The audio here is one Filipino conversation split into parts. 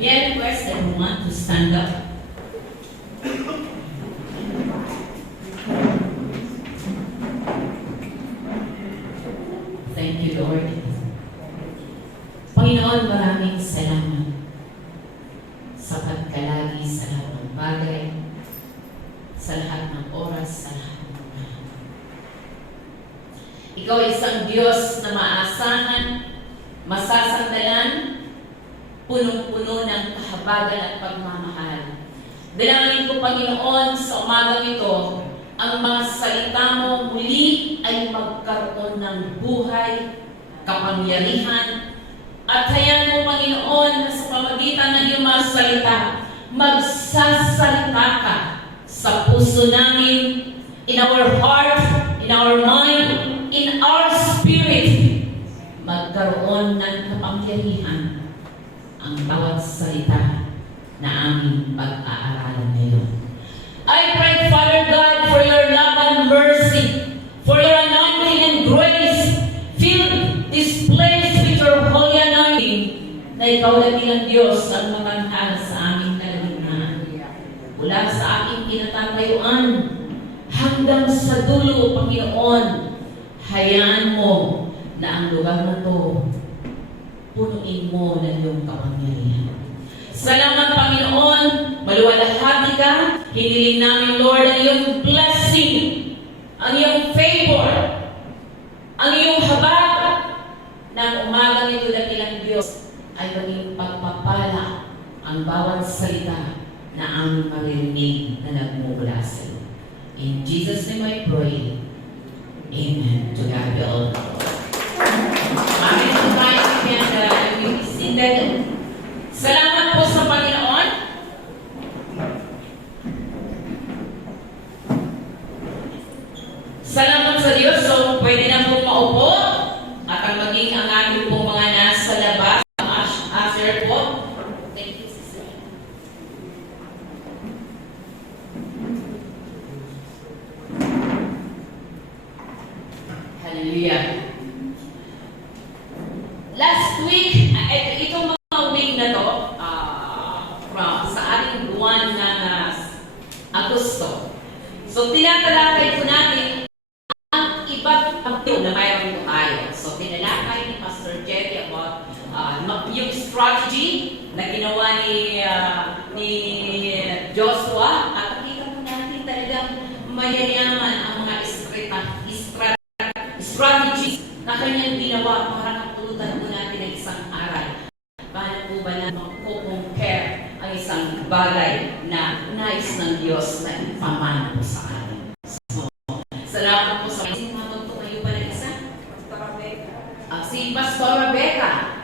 May I request everyone to stand up? Thank you, Lord. Panginoon, maraming salamat sa pagkalagi sa lahat ng bagay, sa lahat ng oras, sa lahat ng lahat. Ikaw ay isang Diyos na maasahan, masasandalan, punong-puno ng kahabagan at pagmamahal. Dalangin ko, Panginoon, sa umagang ito, ang mga salita mo muli ay magkaroon ng buhay, kapangyarihan, at hayaan mo, Panginoon, na sa pamagitan ng iyong mga salita, magsasalita ka sa puso namin, in our heart, in our mind, in our spirit. Magkaroon ng kapangyarihan ang bawat salita na aming pag-aaralan ngayon. I pray, Father God, for your love and mercy, for your anointing and grace. Fill this place with your holy anointing, na ikaw lang bilang Diyos ang matangkal sa aming kalagitnaan. Mula sa aking kinatatayuan hanggang sa dulo, Panginoon, hayaan mo na ang lugar na to punuin mo ng iyong kapangyarihan. Salamat, Panginoon, maluwalhati ka. Hiniling namin, Lord, ang iyong blessing, ang iyong favor, ang iyong habag ng umagang ito dakilang Diyos ay maging pagpapala ang bawat salita na aming maririnig na nagmumula sa iyo. In Jesus' name I pray. Amen. To God be all the glory. Amen. And we seated. Salamat po sa Panginoon. Salamat sa Diyos. So, pwede na po maupo at ang maging ang ating po mga nasa labas. Usher po. Thank you, sister. Hallelujah. Last week, itong mga week na to, sa ating buwan ng Agosto. So, tinatalakay po natin ang iba't ibang na mayroon tayo. So, tinalakay ni Pastor Jerry about yung strategy na ginawa ni Joshua. At nakita po natin talagang mayayaman ang mga strategies na kanyang ginawa para kapulutan po natin ng isang aral. Paano po ba na mag-compare ang isang bagay na nais ng Diyos na ipamana po sa atin? So, salamat po sa akin. Matutong kayo ba ng isa? Si Pastor Rebecca,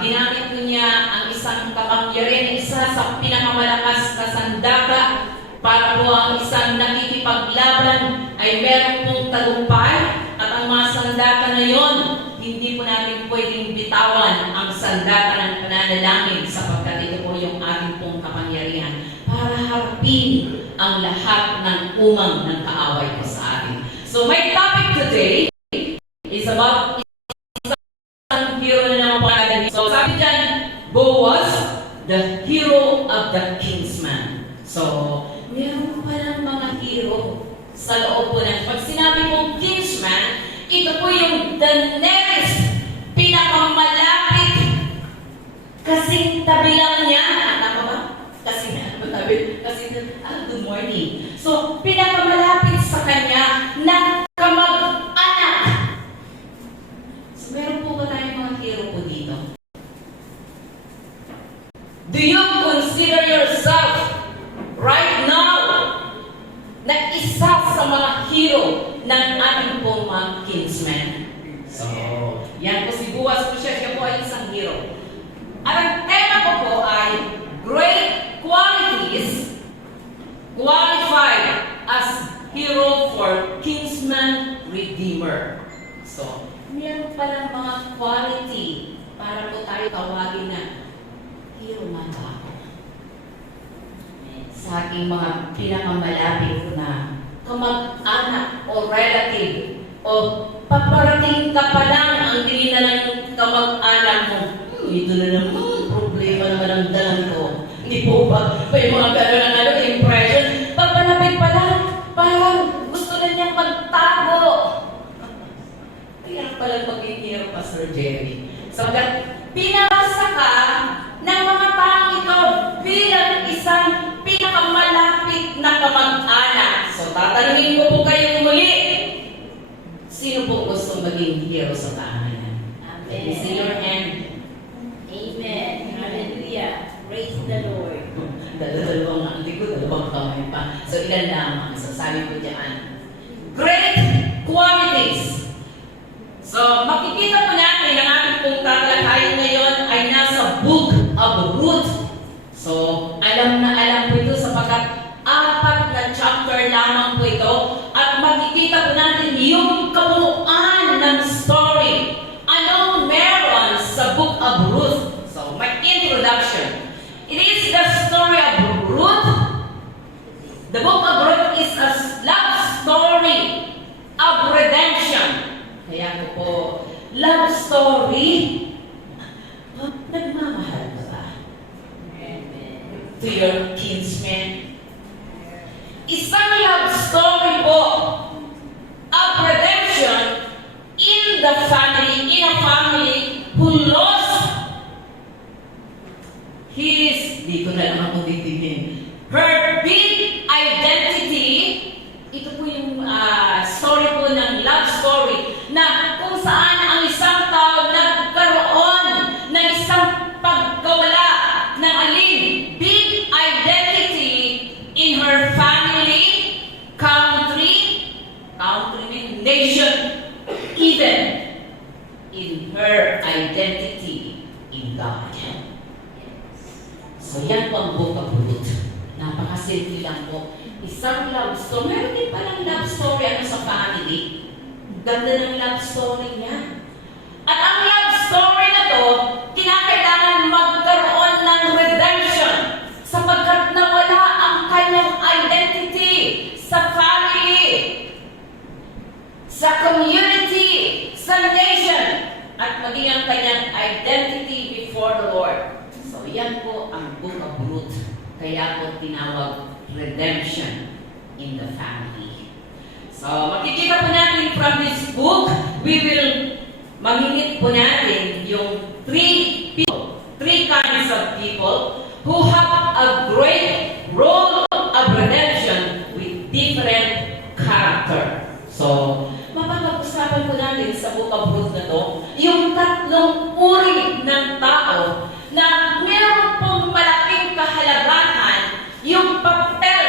ginamit po niya ang isang kapangyarihan, isa sa pinakamalakas na sandata para po ang isang nakikipaglaban ay meron pong tagumpay at ang mga sandata na yon, hindi po natin pwedeng bitawan ang sandata ng pananalangin sapagkat ito po yung ating pong kapangyarihan para harapin ang lahat ng umang ng kaaway po sa atin. So my topic today is about isang hero na naman po natin. So sabi dyan, Boaz, the hero of the kinsman. So, meron pa ng mga hero sa loob po ng pag sinabi mong kinsman, ito po yung the nearest, pinakamalapit, kasing tabi lang niya. Tama ba? Good morning. So, pinakamalapit sa kanya na kamag-anak. So, meron po ba tayong mga hero po dito? Do you consider yourself right now na isa sa mga hero ng ating pong mga kinsmen? So, yan po si Boaz po siya po ay isang hero. At ang tema ko po ay great qualities qualified as hero for kinsman redeemer. So, meron palang mga quality para po tayo tawagin na hero man ba ako? Sa aking mga pinakamalapit na kamag-anak o relative o paparating ka pa lang ang tingin na ng kamag-anak mo, ito na naman, problema naman dalang ko. Hindi po ba, may mga gano'n na impression. Pag panapit pa lang, parang gusto na niyang magtago. Kaya pala maging hero, Pastor Jerry. So, pinabasa ka ng mga taong ito bilang isang pinakamalapit na kamag-anak. So, tatanungin ko po kayo muli. Sino po gusto maging hero sa tahanan? Let me see your hand. Amen. Hallelujah. Praise the Lord. Dalawang ang likod, dalawang kamay pa. So, ilan lamang. So, sabi ko dyan. Great qualities. So, makikita po natin ang ating pong tatalakayin ngayon ay nasa Book of Ruth. So, alam na alam po ito sapagkat 4 na chapter lamang po ito at makikita po natin yung kabuuan ng story. Anong meron sa Book of Ruth? So, my introduction. It is the story of Ruth. The Book of Ruth is a love story of redemption. Kaya ko po, love story, nagmamahal ka ba? To your kinsmen? Isang love story po of redemption in the family, in a family who lost dito na lang ako titigin, her big identity. Ito po yung story po ng love story na kung saan ang isang tao nagkaroon ng isang pagkawala ng alin, big identity in her family, country, nation, even in her identity in God. So yan po ang Book of Ruth. Napakasimple lang po. Isang love story. Meron din palang love story sa family. Ganda ng love story niya. At ang love story na to, kinakailangan magkaroon ng redemption sapagkat nawala ang kanyang identity sa family, sa community, sa nation, at maging ang kanyang identity before the Lord. So yan po ang Book of Ruth. Kaya po tinawag redemption in the family. So, makikita po natin from this book, we will mamingit po natin yung three kinds of people who have a great role of redemption with different character. So, mapapag-usapan po natin sa Book of Ruth na to, yung tatlong uri ng tao na meron pong malaking kahalagahan yung papel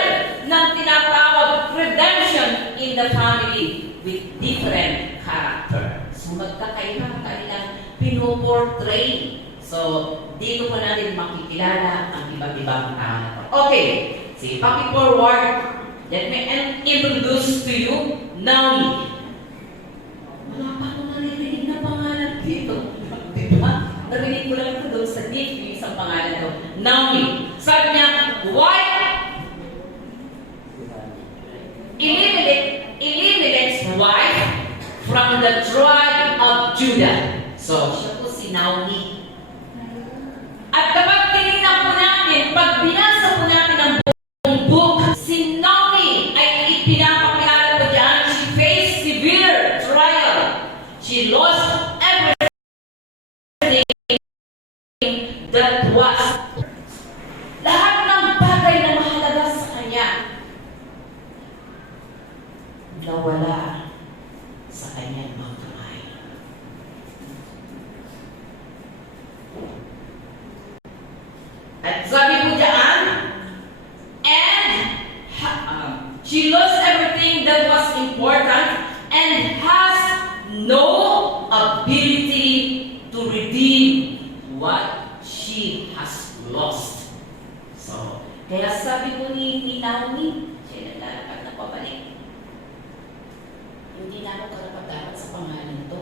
ng tinatawag redemption in the family with different character. So magkakaiba ang kanilang pinoportray. So dito po natin makikilala ang iba't ibang tao. Okay, sige, paki-forward. Let me introduce to you Naomi. Wala pa akong naririnig na pangalan dito. Diba? Narinig ko lang ito doon sa gift yung isang pangalan ko. Naomi. Sabi niya, wife, Elimelech's wife from the tribe of Judah. So, siya po si Naomi. At kapag tinignan po natin, pag binasa po natin ang buong book, si Naomi ay ipinapakilala po dyan. She faced severe trial. She lost everything that was. Lahat ng bagay na mahalaga sa kanya nawala sa kanyang mga kamay. At sabi po dyan, and she lost everything that was important and has no ability to redeem what she has lost. So, kaya sabi ko ni Naomi, siya naglalakad na pabalik. Hindi na ako karapat-dapat sa pangalan ito.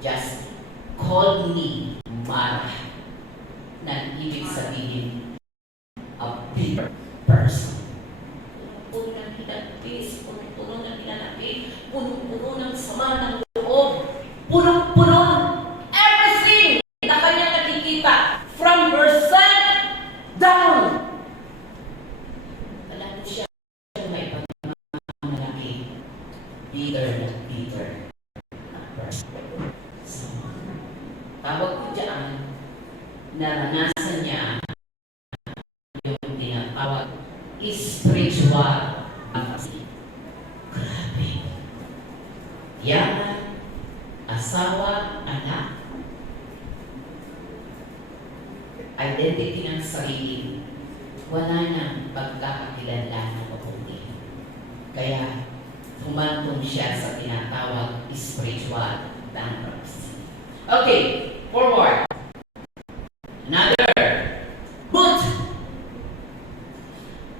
Just call me Mara. Na ibig sabihin, a bitter person. Puno ng hinagpis, puno ng hinanapin, puno ng sama ng loob, puno everything na kanya nakikita from down. Alam mo siya, may pagmamalaki. Bitter na bitter. So, tawag ko dyan, naranasan niya yung tinatawag spiritual apathy. Grabe. Yaman, asawa, anak. Identity ng sarili. Wala nang pagkakakilala na mabuti. Kaya, humantong siya sa tinatawag spiritual bankruptcy. Okay, forward. Another. Ruth,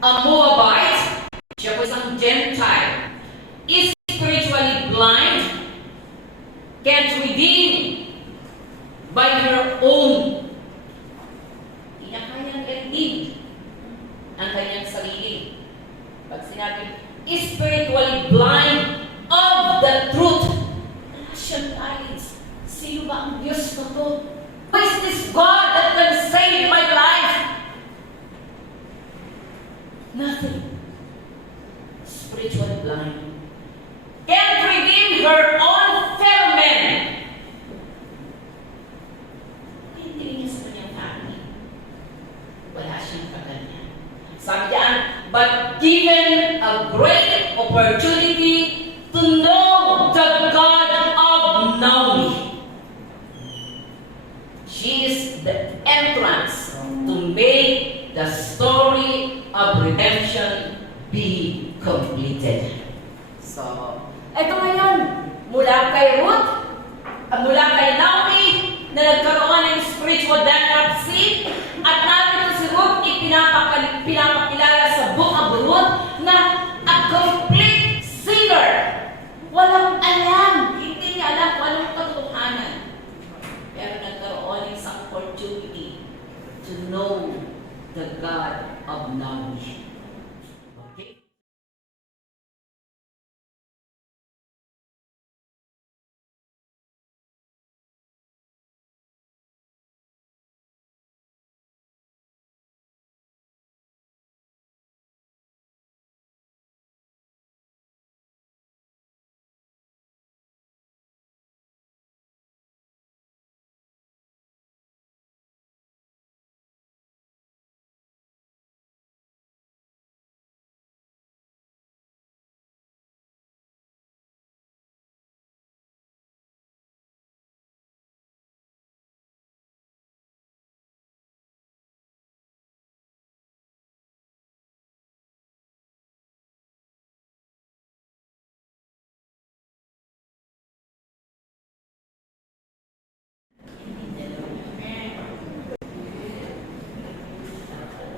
a Moabite, siya po isang Gentile, is spiritually blind, can't redeem by her own. Hindi niya kayang redeem ang kanyang sarili. Pag sinabi, spiritually blind of the truth. Wala siyang eyes. Sino ba ang Diyos na to? Who is this God that can save my life? Nothing. Spiritually blind. Can't redeem her own fellow men. Hindi niya sa kanyang family. Wala siyang kaganyan. Sabi diyan, but given a great opportunity to know the God of Naomi. She is the entrance to make the story of redemption be completed. So, ito ngayon, mula kay Ruth, mula kay Naomi, na nagkaroon ng spiritual bankruptcy, at natin si Ruth pinapakilala sa Book of Ruth na a complete sinner. Walang alam, hindi niya alam kung anong katotohanan. Pero nagkaroon ng isang opportunity to know the God of Naomi. Okay?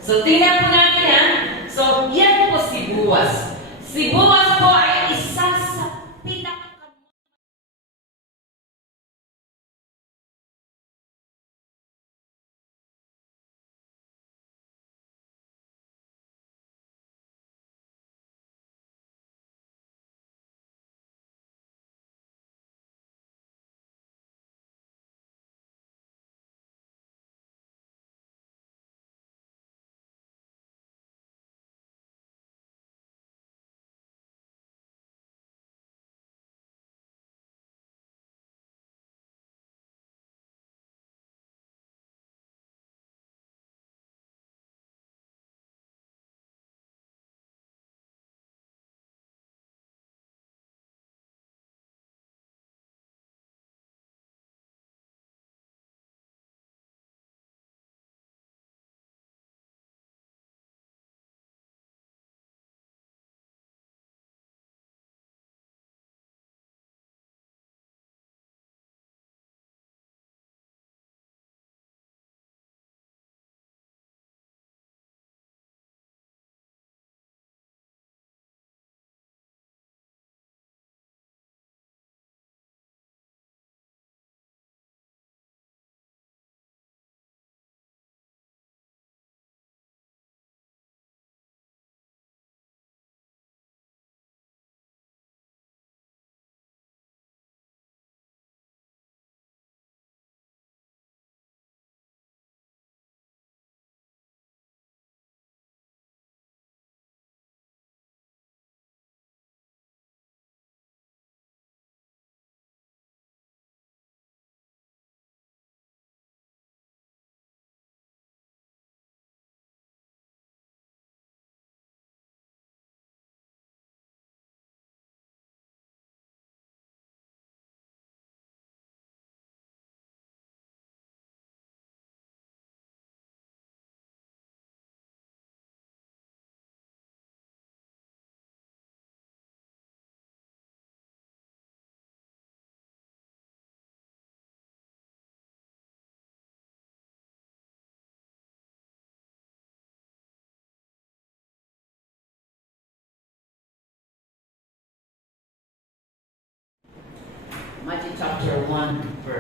So, tingnan po natin yan. So, yan po si Boaz. Si Boaz po ay isa sa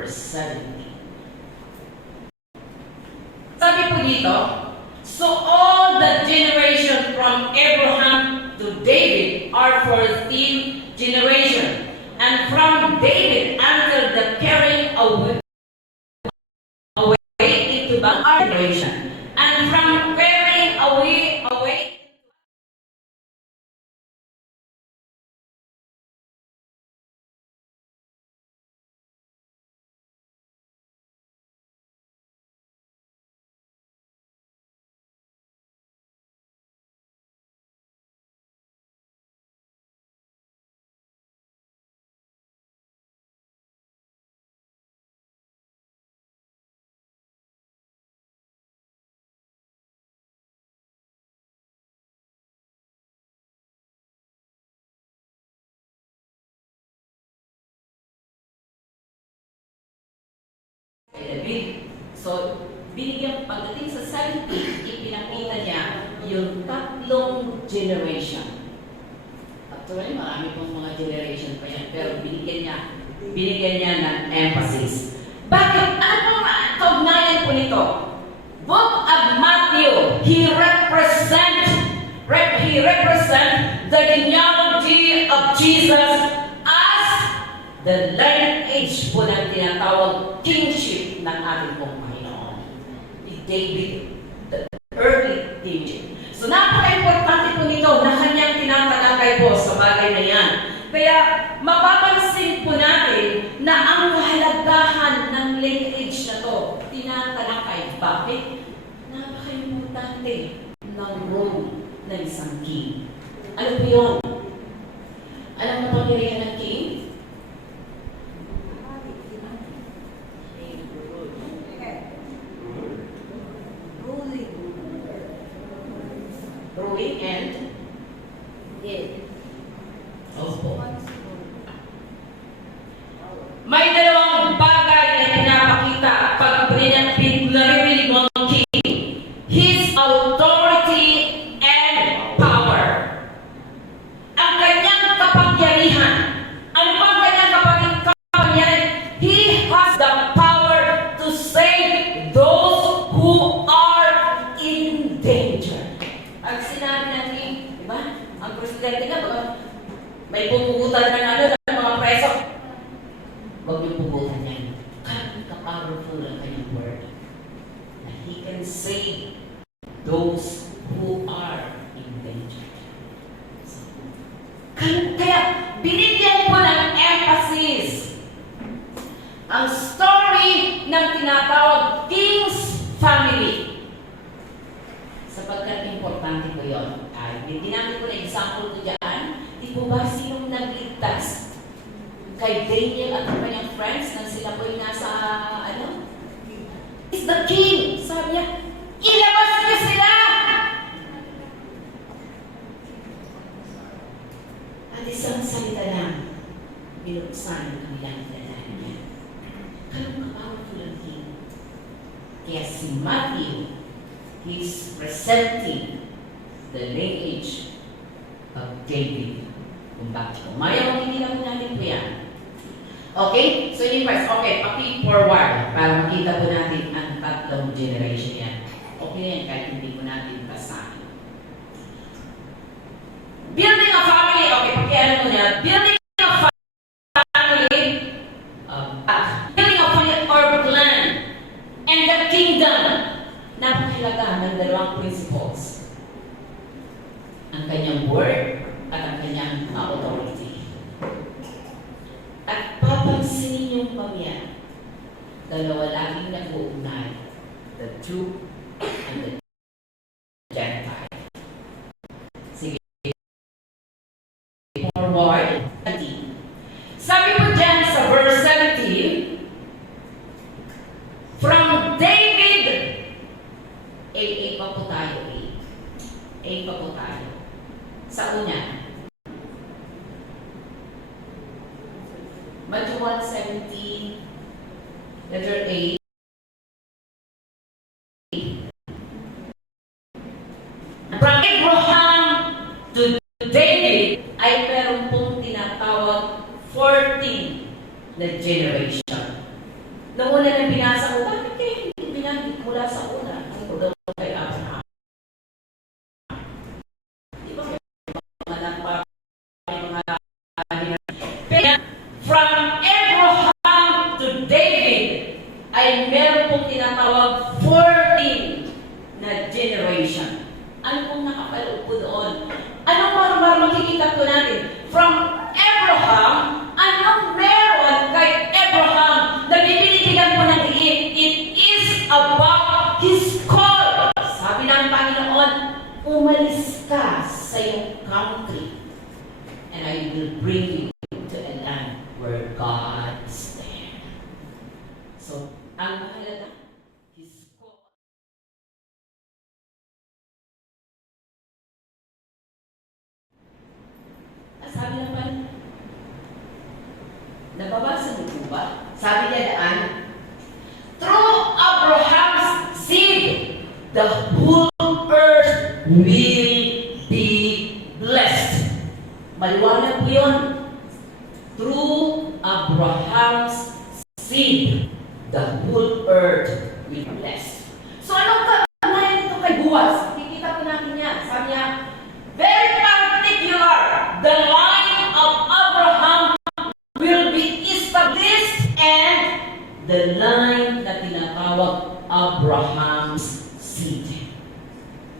verse 17. Sabi po dito, so all the generation from Abraham to David are 14 generation, and from David until the carrying away into the generation, and from carrying away David. So, pagdating sa 17, ipinakita niya yung tatlong generation. Actually, marami pong mga generation pa yan, pero binigyan niya ng emphasis. Bakit? Ano pong kaugnayan po nito? Book of Matthew, he represent the genealogy of Jesus as the lineage po ng tinatawag kingship ng ating pong Panginoon. David, the early king. So napaka-importante po nito na kanyang tinatalakay po sa bagay na yan. Kaya mapapansin po natin na ang kahalagahan ng lineage na to, tinatalakay. Bakit? Napaka-importante ng role ng isang king. Ano po yun? Alam mo pangyarihan ng king? Ruling and Opo. May dalawang bagay na pinapakita pag narinig mo ang king. His authority and power. Ang kanyang kapangyarihan. Ano ba ang kanyang kapangyarihan? He has the power to save those who are in danger. Pag sinabi ng king, di ba? Ang presidente nga, may pupugutan ng mga preso. Huwag yung pugutan niya. Ka-powerful ang kanyang word. Na he can save those who are in danger. Kaya, binigyan po ng emphasis ang story ng tinatawag King's Family. Sapagkat importante po yun. Ginamit ko na example ko dyan. Di po ba sinong nagligtas kay Daniel at ang kanyang friends nang sila po'y nasa, It's the king! Sabi niya, ilabas niyo sila! At isang salita lang, binuksan ang kanilang dalahan niya. Ganun ka-powerful ang king. Kaya si Matthew, he's presenting the lineage of David. Kung bakit umayaw, hindi lang natin po yan. Okay? So yun first. Okay, paki-forward para makita po natin ang tatlong generation yan. Okay yan, kahit hindi po natin basahin. Building a family. Okay, pakiano mo na. Building a family. Building a family or clan. And the kingdom. Napakalaga ng dalawang principles. Ang kanyang word at ang kanyang authority. At papansinin yung pamilya, dalawa laging nag-uugnay, the Jew and the Gentile. Sige, forward. Sabi po dyan sa verse 17, from David, A pa po tayo, A pa po tayo. Sa una, Matthew 1:17, letter A. From Abraham to David ay meron pong tinatawag 14 na generation. Nababasa niyo po ba? Sabi niya daan, through Abraham's seed, the whole earth will be blessed. Maliwanag po yun. Through Abraham's seed, the whole earth will be blessed. So anong kaganayan nito kay Boaz? Kikita po natin yan. Sabi niya, very particular, the line of Abraham will be established and the line na tinatawag Abraham's seed.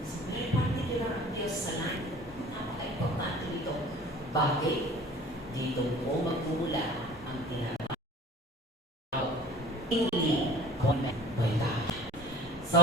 So very particular ang Diyos sa line. Napaka-importante nito. Bakit? Dito po magmumula ang tinatawag Ingli Covenant by God. So,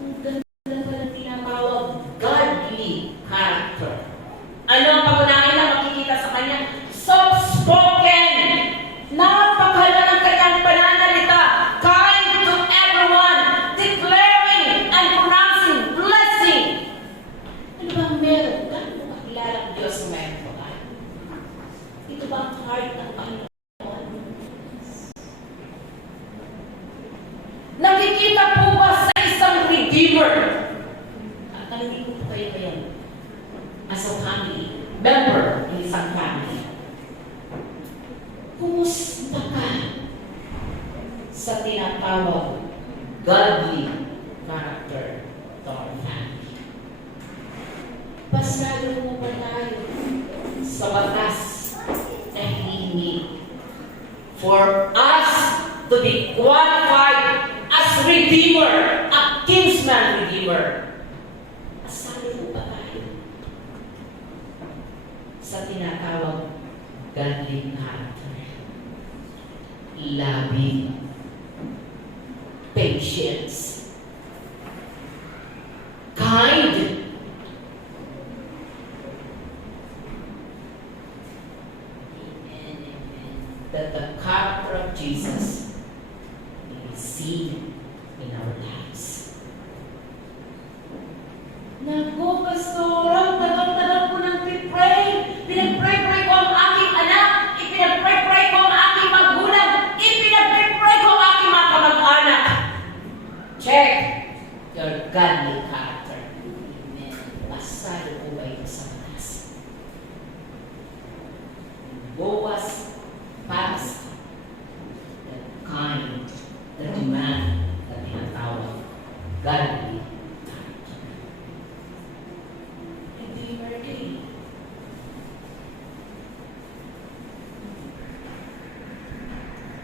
Ang ganda pala tinatawag godly character. Ano ang pangunahin na makikita sa kanya? Soft-spoken. Napakala ng kanyang pananalita. Kind to everyone. Declaring and pronouncing blessing. Ano ba ang meron? Gano'n mo makilala ang Diyos na meron pa ba? Ito ba ang heart ng Panginoon? Nakikita po ba sa isang Redeemer? At nandito po kayo ngayon as a family, member ng isang family. Kumusta ka sa tinatawag godly character to our family? Pasado mo ba tayo sa batas na hinihingi for us to be qualified as Redeemer, a kinsman Redeemer? Pasado mo ba tayo sa tinatawag godly character? Loving, patience, kind, that the character of Jesus may be seen in our lives. Naku, Pastor, ang tagal-tagal ko nang pinag-pray. Pinag-pray ko ang aking anak. Ipinag-pray ko ang aking magulang. Ipinag-pray ko ang aking mga kamag-anak. Check your godly character. Amen. Pasado po ba ito sa batas? Boaz passed the kind, the demand, the tinatawag godly character. Redeemer Day.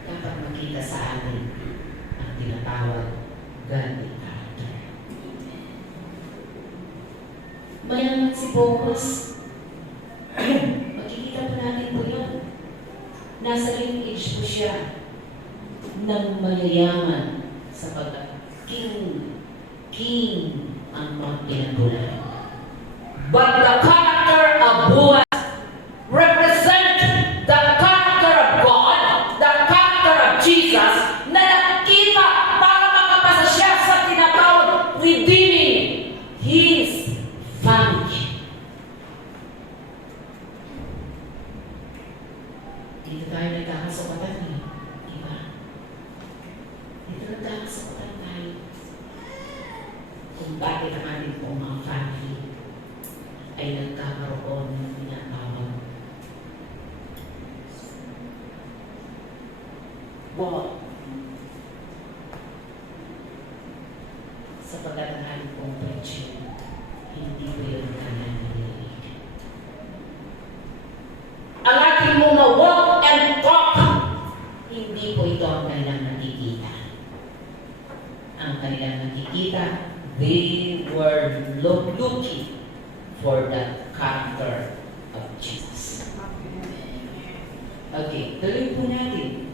Dapat makita sa atin ang tinatawag godly character. Mayaman si Boaz. Makikita po natin po yun. Nasa lineage po siya ng mayayaman sapagkat king ang mga pinagbulan. But the character of Boaz represent the character of God, the character of Jesus, na nakita para makapasa siya sa tinatawag redeeming his family. Dito tayo nagkakasukatan eh. Diba? Dito nagkakasukatan tayo. Kung bakit ang ating pong mga family ay nagkakaroon ng tinatawag war. Sapagkat ang ating pong preaching, hindi ko yun kanyang narinig. Ang ating mga walk and talk, hindi po ito ang kanilang nakikita. Ang kanilang nakikita, they were looking for the character of Jesus. Okay, tuloy po natin.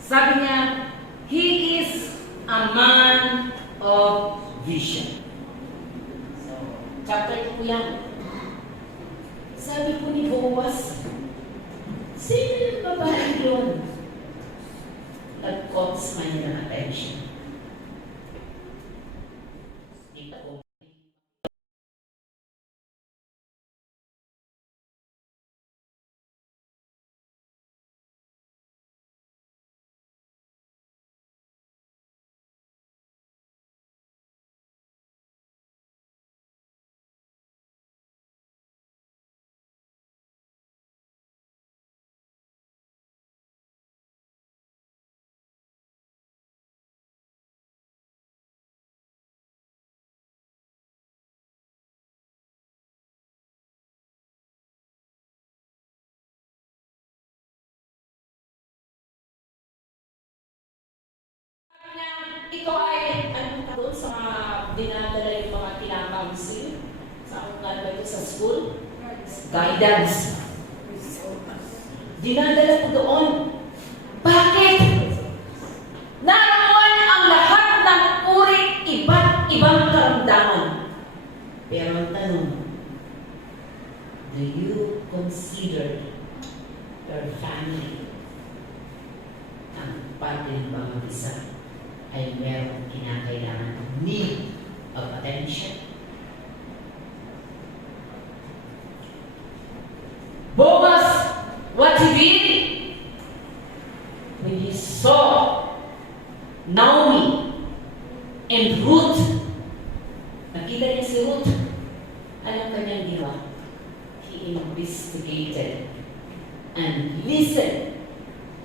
Sabi niya, he is a man of vision. So, chapter 2 po yan. Sabi po ni Boaz, sino yung babae yun? Nag-caught sa kanya ng attention. Ito. Ito ay, anong doon sa dinadala yung mga kinakounsel? Sa akong ba ito sa school? Guidance. Dinadala ko doon. Bakit? Naroon ang Pero ang tanong, do you consider your family ang parte ng bawat isa ay merong kinakailangan need of attention? Boaz, what he did when he saw Naomi and Ruth, nakita niya si Ruth, alam kanyang ginawa? He investigated and listened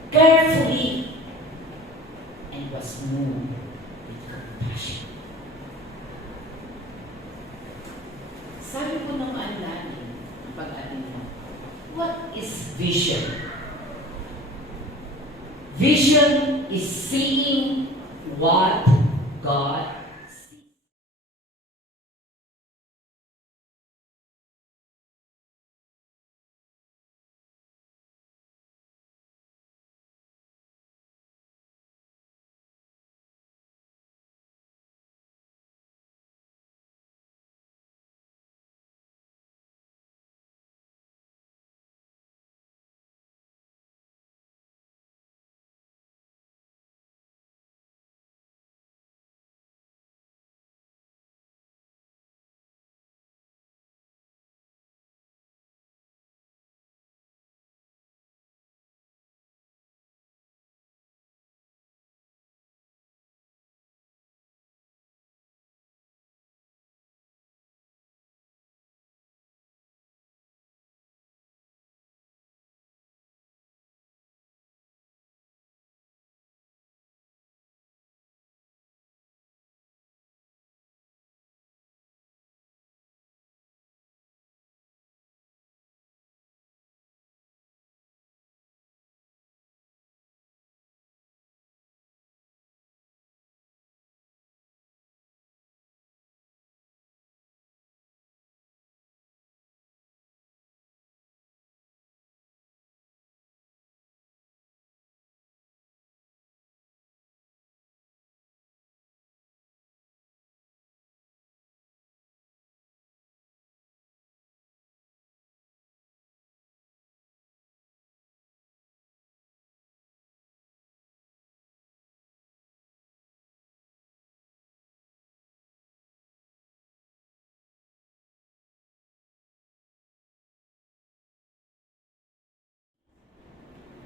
carefully and was moved with compassion. Sabi ko naman natin, ang pag-atin mo, what is vision? Vision is seeing what God sees.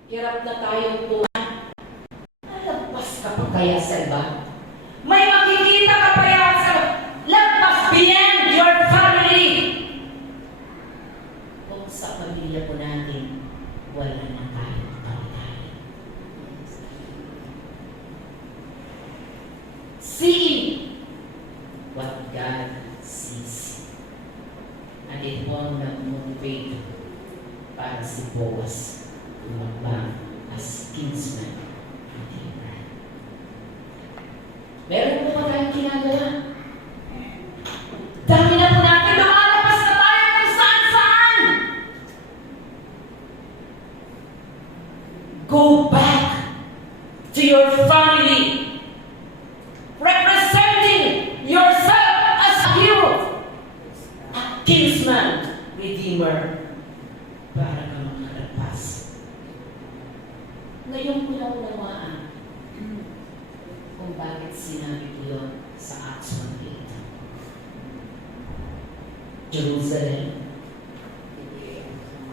Hirap na tayong tuwan. Lagpas ka pa kaya sa iba? May makikita ka pa yan sa lagpas beyond your family. Kung sa pamilya po natin, wala na tayong pagkain. See what God sees. At ito ang nag-motivate para si Boaz lumabang as kinsman redeemer. Meron po ba tayong ginagawa? Dami na po natin, lumalabas na tayo kung saan-saan. Go back to your family, representing yourself as you, a kinsman redeemer, para ka makalagpas. Ngayon ko lang unawaan kung bakit sinabi ko yun sa Acts 1:8. Jerusalem,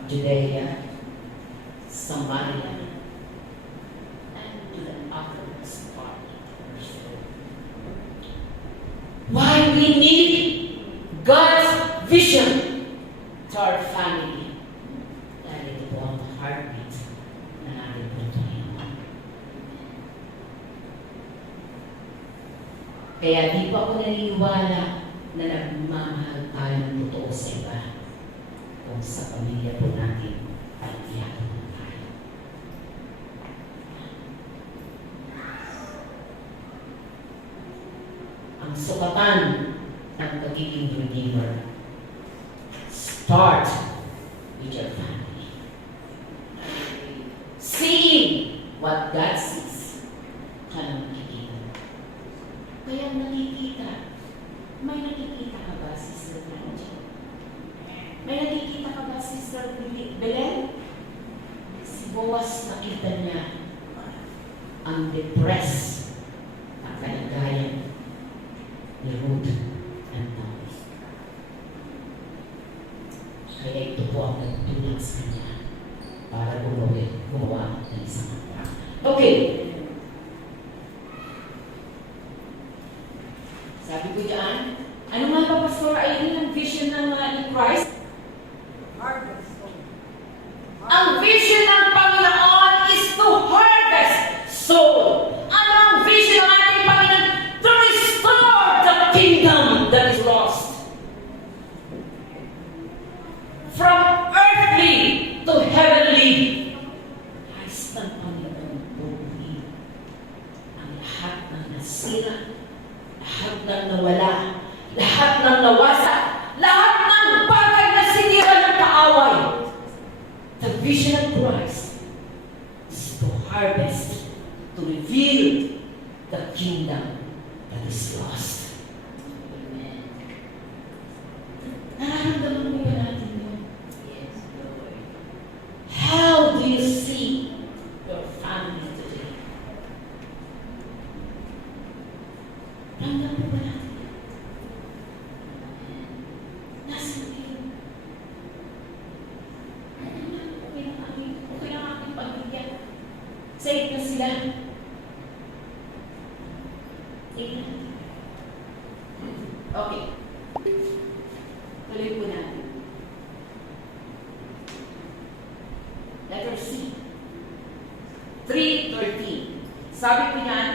Judea, Samaria, and to the uttermost part of the earth. Why we need God's vision to our family? Dahil ito po ang heartbeat na natin po ito. Kaya di pa ako naniniwala na nagmamahal tayo ng totoo sa iba kung sa pamilya po natin ay iyakin mo tayo. Ang sukatan ng pagiging redeemer, start with your family. Seeing what God sees, ka lang nakikita. Kaya nakikita, may nakikita ka ba, Sister Mary? Pastor Belen, si Boaz nakita niya ang depressed na kalagayan ni Ruth and Naomi. Kaya ito po ang nagtulak sa kanya para gumawa ng isang anak. Okay. Sabi ko dyan, ano nga ba, Pastor Aileen, ang vision ng ni Christ? Ang vision ng Panginoon is to harvest soul. Ano ang vision ng ating Panginoon? To restore the kingdom that is lost. From earthly to heavenly. Nais ng Panginoon buhay ang lahat ng nasira, lahat ng nawala, lahat ng nawasak, lahat ng bagay na sinira ng kaaway. The vision of Christ is to harvest, to reveal the kingdom that is lost. Amen. Nararamdaman mo ba natin yun? Yes, Lord. How do you see your family today? Ramdam mo ba natin yun? Nasaan kayo? Okay lang aking pamilya. Safe na sila. Tingnan. Okay. Tuloy po natin. Letter C. 3:13. Sabi po niyan,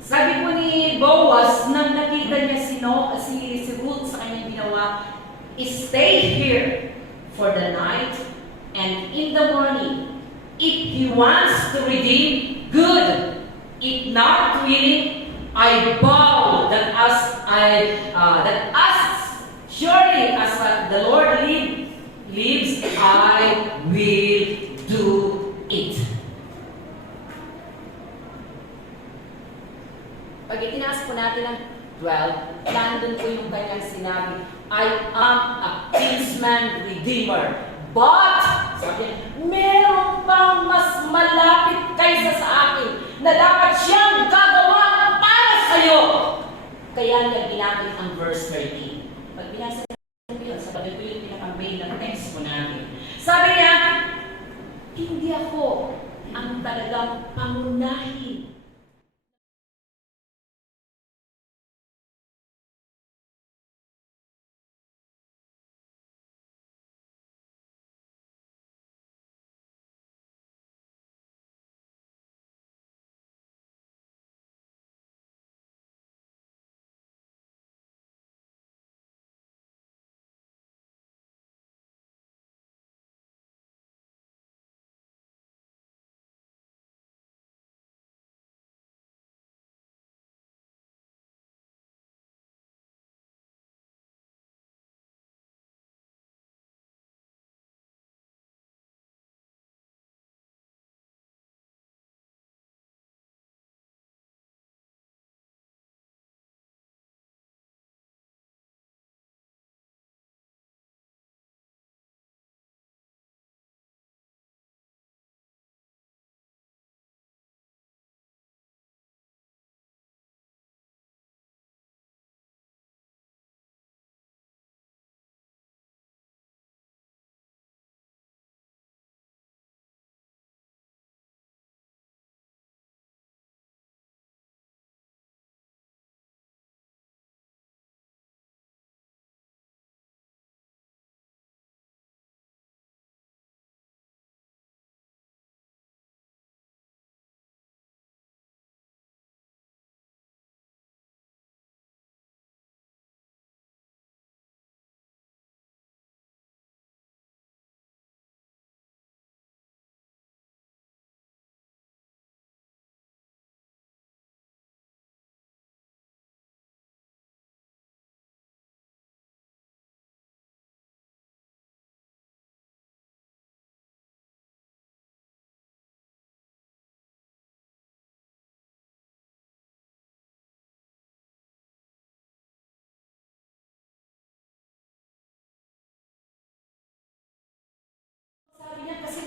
sabi po ni Boaz, nang nakita niya si Ruth sa kanyang ginawa, stay here for the night, and in the morning, if he wants to redeem, good. If not willing, I vow that as surely as the Lord lives, I will do it. Pag itinaas po natin ang 12, nandun po yung kanyang sinabi, I am a kinsman redeemer. But, sabi niya, meron pang mas malapit kaysa sa akin na dapat siyang gagawa para sa'yo. Kaya niya ginamit ang verse 13. Pag binasa natin yun, sabi ko yung pinaka-main ng text po natin. Sabi niya, hindi ako ang talagang pangunahin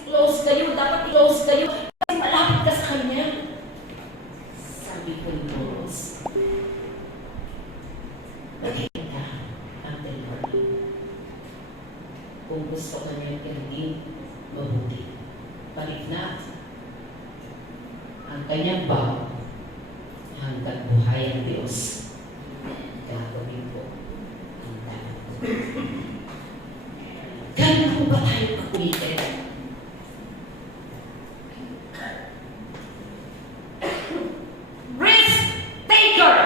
close kayo, dapat close kayo. Kasi malapit ka sa Kanya. Sabi ko, Diyos, magiging ka until morning. Kung gusto ka niya hindi mabuti, balik na ang kanyang baw hanggang buhay ang Diyos. Gagawin ko ang dapat ko. Ganun po ba tayo committed? Risk taker,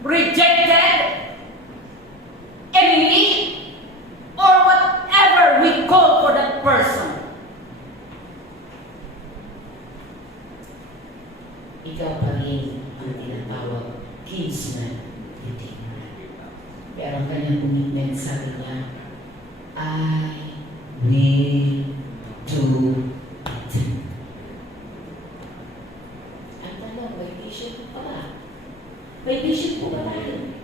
rejected, enemy, or whatever we call for that person. Ikaw pa rin ang tinatawag kinsman redeemer. Pero ang kanyang commitment, sabi niya, I will do it. Ang tanong, may vision po pala. May vision po ba tayo?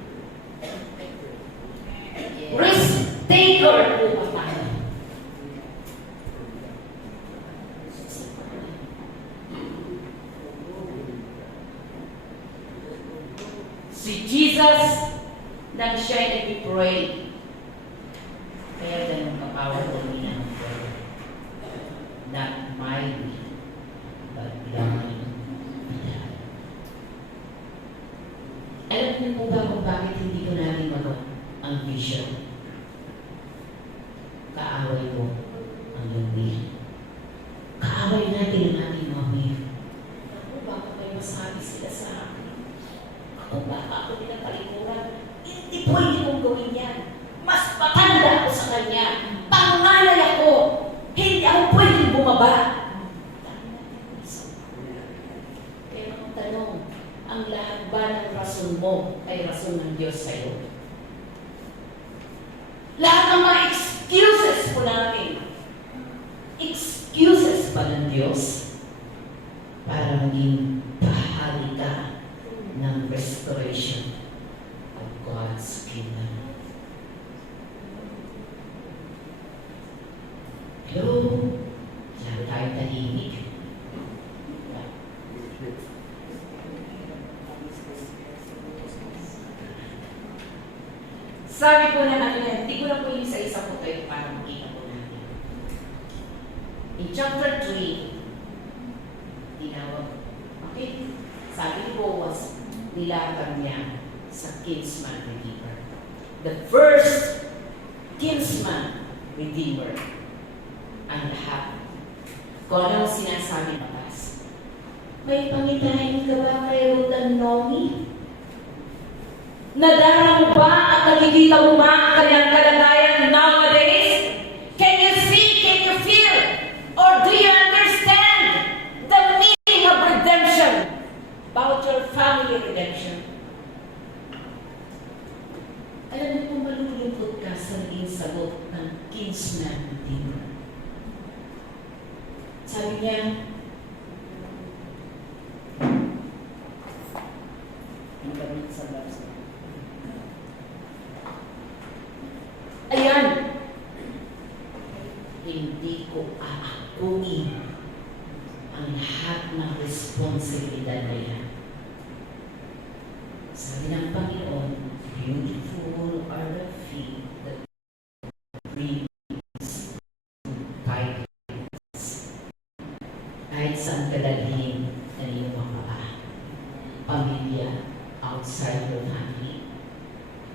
Risk taker po ba tayo? Si Jesus, nang siya'y nag-pray, kaya ganun kapawal niya ang prayer. Not my will, but thine. Alam niyo po ba kung bakit hindi ko natin magawa ang vision? Kaaway ko ang iyong will. Kaaway natin ang ating mga will. Ako, baka may masabi sila sa akin. Ako, baka ako nilang palikuran. Hindi pwede kong gawin yan. Mas matanda ako sa kanya. Panganay ako. Hindi ako pwedeng bumaba. Kaya ang tanong, ang lahat ba ng rason mo ay rason ng Diyos sa'yo? Lahat ng mga excuses po namin, excuses pa ng Diyos para maging bahagi ka ng restoration of God's kingdom. Hello? Sabi tayo tahimik. Sabi po na natin, hindi ko lang po yung isa-isa po kayo para makita po natin. In chapter 3, tinawag. Okay? Sabi ni Boaz, nilaban niya sa kinsman redeemer. The first kinsman redeemer ang lahat. Kung ano sinasabi ng batas. May pangitahin ka ba kay Ruth and Nomi? Nadara mo ba at nakikita mo ba ang kanyang kalagayan nowadays? Can you see, can you feel, or do you understand the meaning of redemption? About your family redemption. Alam niyo kung malulungkot ka sa naging sagot ng kinsman redeemer. Sabi niya, ang gamit sa verse. Ayan, hindi ko aakuin ang lahat ng responsibilidad na yan. Sabi ng Panginoon, beautiful are the feet that brings tidings. Kahit saan kadalhin na iyong mga pamilya outside your family,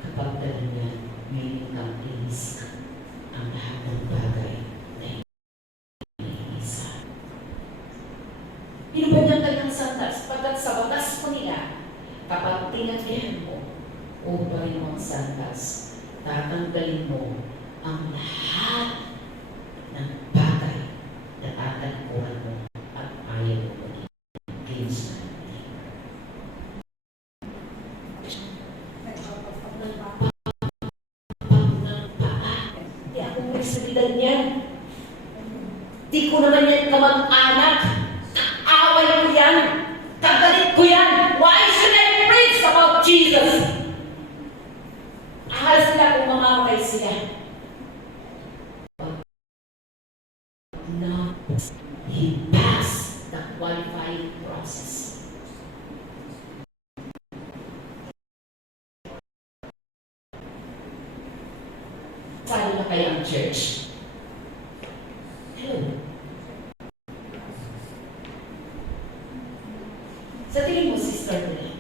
kapag dalhin yan, willing kang i-risk ang lahat ng bagay na isa. Pinubad ng kanyang santas, pagkat sa batas po nila, kapag tinagdihan mo, ubay mo ang santas, tatanggalin mo ang lahat ng bagay na tatalikuran mo at ayaw mo maging kinsman. Hindi ako may sabilan yan. Di ko naman yan kamag-anak. Away ko yan. Kagalit ko yan. Why should I preach about Jesus? Ahal sila kung mamamatay sila. na he passed the qualifying process. Saan na kaya ang church? Hello. Sa tingin mo, Sister Lee,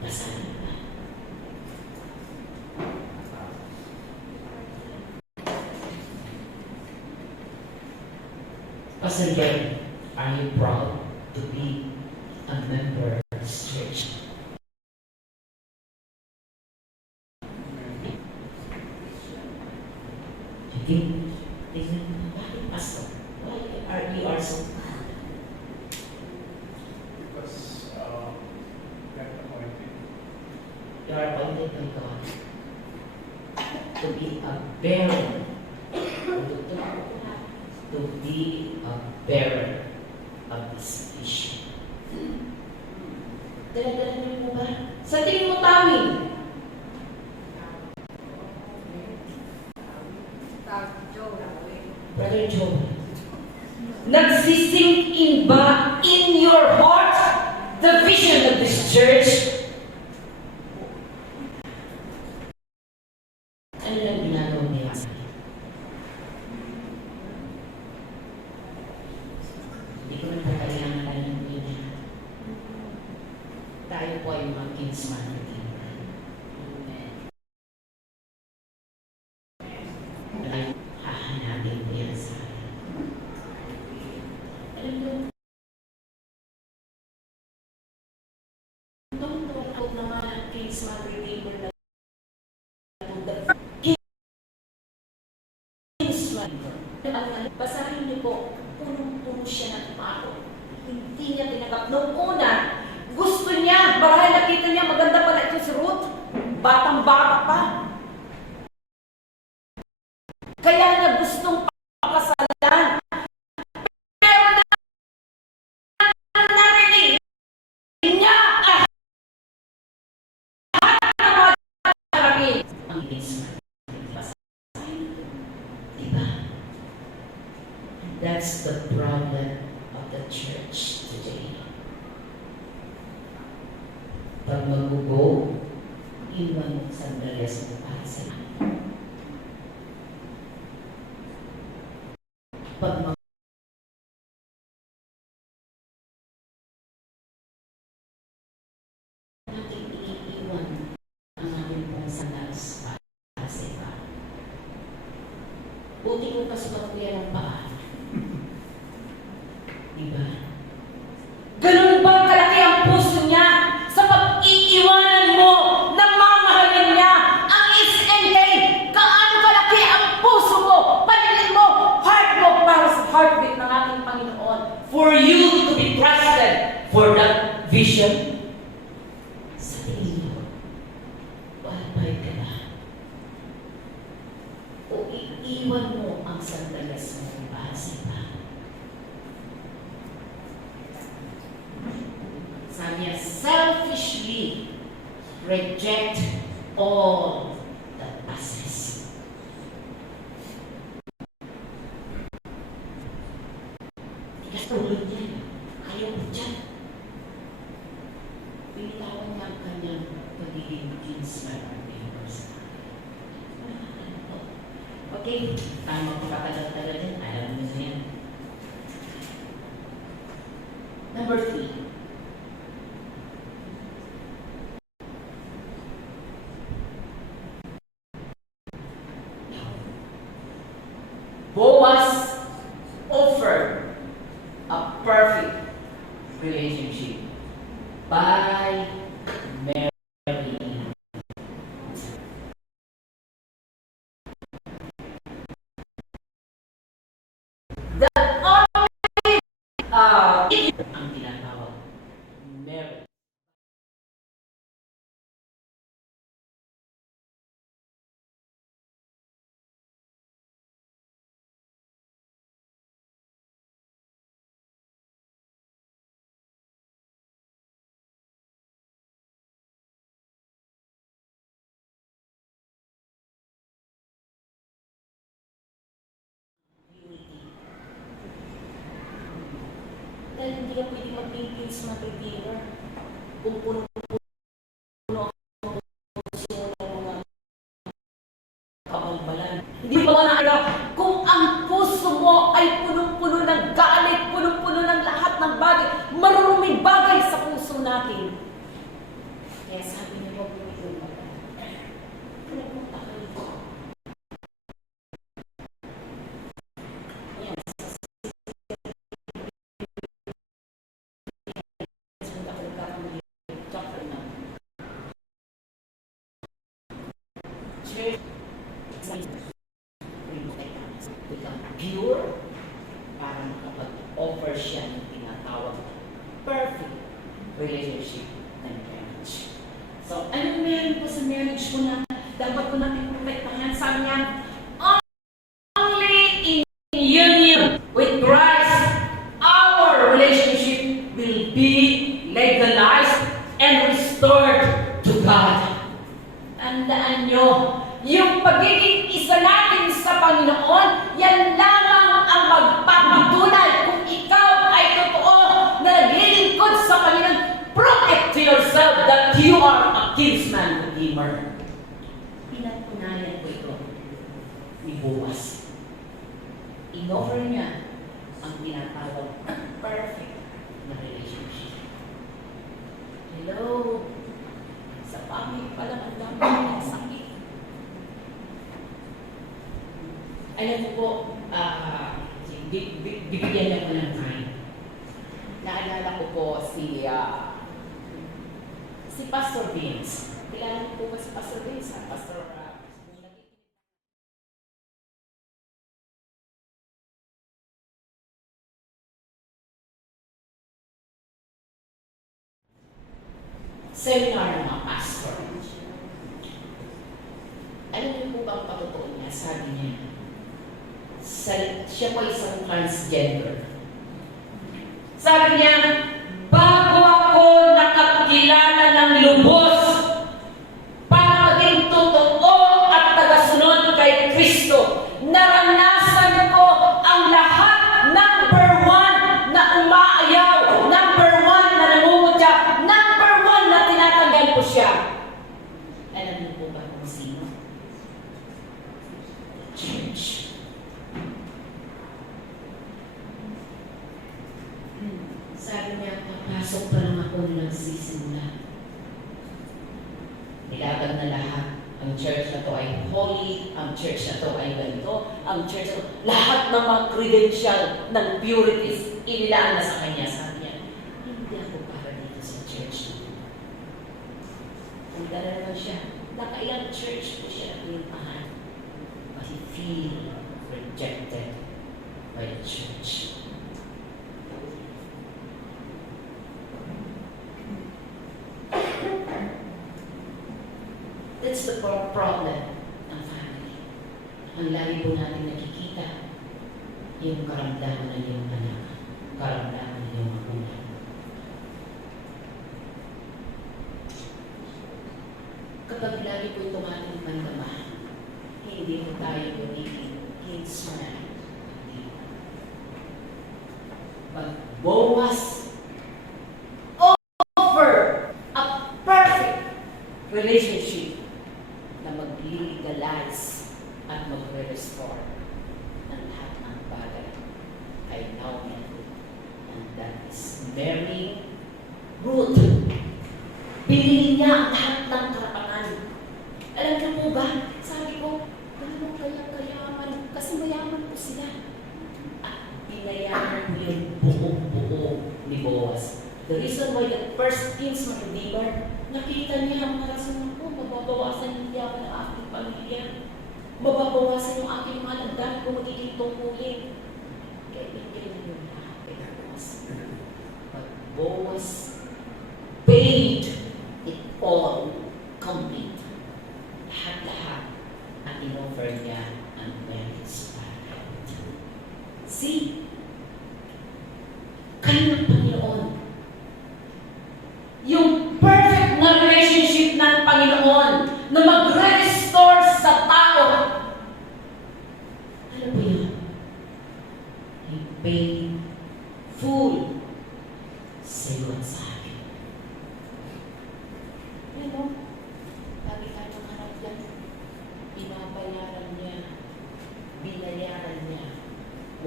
nasaan na ba? Pastor Gary, are you proud to be a member of this church? Hindi. Tingnan mo, bakit Pastor? Why are you so proud? Because got appointed. You are appointed by God to be a bearer, to be a bearer of this vision. Dala-dala mo ba? Sa tingin mo, Tami? Brother Joe, nagsisink in ba in your heart the vision of this church? Ano lang ginagawa niya sa akin? Hindi ko na kailangan alam mo yun. Tayo po ay mga kinsman ng Tingnan. Amen. Hahanapin mo yan sa akin. Alam mo, tungkol ako naman ang kinsman redeemer na basahin niyo po, punong-puno siya ng tao. Hindi niya tinanggap. Noong una, gusto niya, marahil nakita niya, maganda pala ito si Ruth. Batang-bata pa. Kaya niya gustong pakasalan. Pero narinig niya lahat ng mga kami. Ang kinsman. That's the problem of the church today. Pag magugo, iwan mo sandali sa mukha sa pag natin iiwan ang ating pong sandalas para sa iba. Buti kong kasukat ko yan ang paa. Diba? Ganun ba kalaki ang puso niya sa pag-iiwanan mo ng mamahalin niya ang SNK? Gaano kalaki ang puso mo, paningin mo, heart mo para sa heartbeat ng ating Panginoon for you to be trusted for that vision? Sa tingin mo, qualified ka na? O iiwan mo ang sandalas mo para sa iba? Sabi niya, selfishly reject all that passes. Tigas tulad niya. Ayaw mo dyan. Pinitawan niya ang kanyang pagiging kinsman or neighbor sa akin. Okay, tama ko katagal-tagal din. Alam mo na yan. Number 3. Boaz offered a perfect relationship by marrying. The only ang tinatawag kinsman redeemer. Kung puno-puno ang puso ng mga kabalbalan. Hindi ba na kung ang puso mo ay punong-puno ng galit, punong-puno ng lahat ng bagay, maruruming bagay sa puso natin. Kaya sabi niya, huwag mo ito bagay. Pinapunta ka ito. Yan, become pure para makapag-offer siya ng tinatawag na perfect relationship ng marriage. So, anong meron po sa marriage ko na dapat ko natin protektahan? Sabi niya, only in union with Christ, our relationship will be legalized and restored to God. Tandaan nyo, yung pagiging isa natin sa Panginoon, yan lamang ang magpapatunay kung ikaw ay totoo na naglilingkod sa Panginoon. Protect to yourself that you are a kinsman redeemer. Pinatunayan ko ito ni Boaz. In-offer niya ang tinatawag perfect na relationship. Hello? Sa family pa lang ang dami ng sakit. Alam mo po, bibigyan niyo ko ng time. Naalala ko po si Pastor Vince. Kilala niyo po ba si Pastor Vince? Pastor seminar ng mga pastor. Alam niyo po ba ang patotoo niya? Sabi niya, siya po isang transgender. Sabi niya, bago ako nakakilala ng lubos para maging totoo at tagasunod kay Kristo, naranasan ko ang lahat, number one na umaayaw, number one na namumutya, number one na tinatanggal ko siya. Alam niyo po ba kung sino? Church. Sabi niya, papasok pa lang ako na nagsisimula. Ilaban na lahat. Ang church na to ay holy, ang church na to ay ganito, ang church na to, lahat ng mga credential ng purities, inilaan na sa kanya. Sabi niya, hindi ako para dito sa church na to. Kung dala naman siya, nakailang church po siya napuntahan, but he feel rejected by the church. That's the problem ng family. Ang lagi po natin nakikita, yung karamdaman ng iyong anak, karamdaman ng iyong magulang. Kapag lagi po ito ating mandama, hindi po tayo magiging kinsman. But Boaz offer a perfect relationship na mag-legalize at mag-restore ng lahat ng bagay ay now married. And that is marrying Ruth. Pinili niya ang lahat ng karapatan. Alam niyo po ba? Sabi ko, gano'n kaya kayaman? Kasi mayaman po sila. At pinayaman mo yung buong-buo ni Boaz. The reason why the first kinsman redeemer, nakita niya ang rason ko, mababawasan hindi ako ng aking pamilya. Mababawasan yung aking mga nagdaan kung magiging tungkulin. Kaya ibigay niya yung lahat kay Boaz. But Boaz paid it all complete. Lahat-lahat at in-offer niya ang marriage pact. See? Kayo ng Panginoon. Yung perfect na relationship ng Panginoon na mag-restore sa tao. Ano po yun? He paid full sa iyo at sa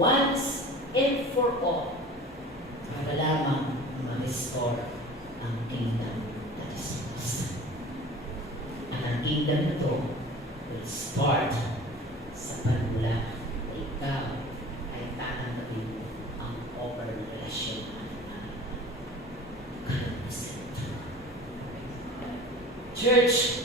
once and for all, para lamang ma-restore ang kingdom that is lost. At ang kingdom ito will start sa panmula na ikaw ay tatanggapin mo ang open relasyon ng Church,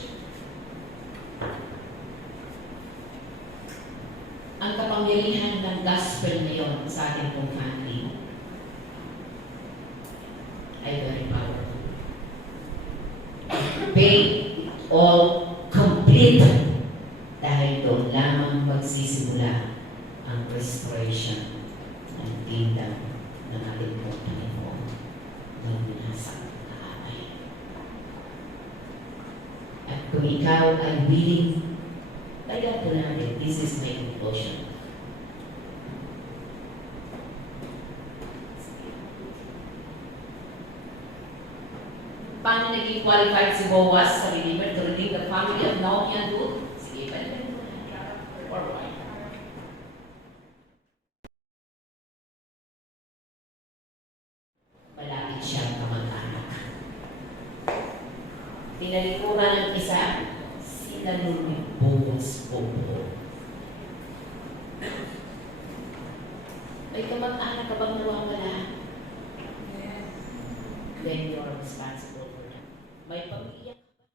ang kapangyarihan ng gospel ngayon sa ating pong family ay very powerful. Make it all complete dahil doon lamang magsisimula ang restoration ng kingdom ng ating pong Panginoon ng binasag ng kaaway. At kung ikaw ay willing, lagyan po natin, this is my conclusion. Paano naging qualified si Boaz sa Redeemer to redeem the family of Naomi and Ruth? Sige, balik mo na. Forward. Malapit siyang kamag-anak. Tinalikuran ng isa, sinalun ni Boaz buo. May kamag-anak ka bang nawawala? Then you're responsible for that. May pamilya ka ba?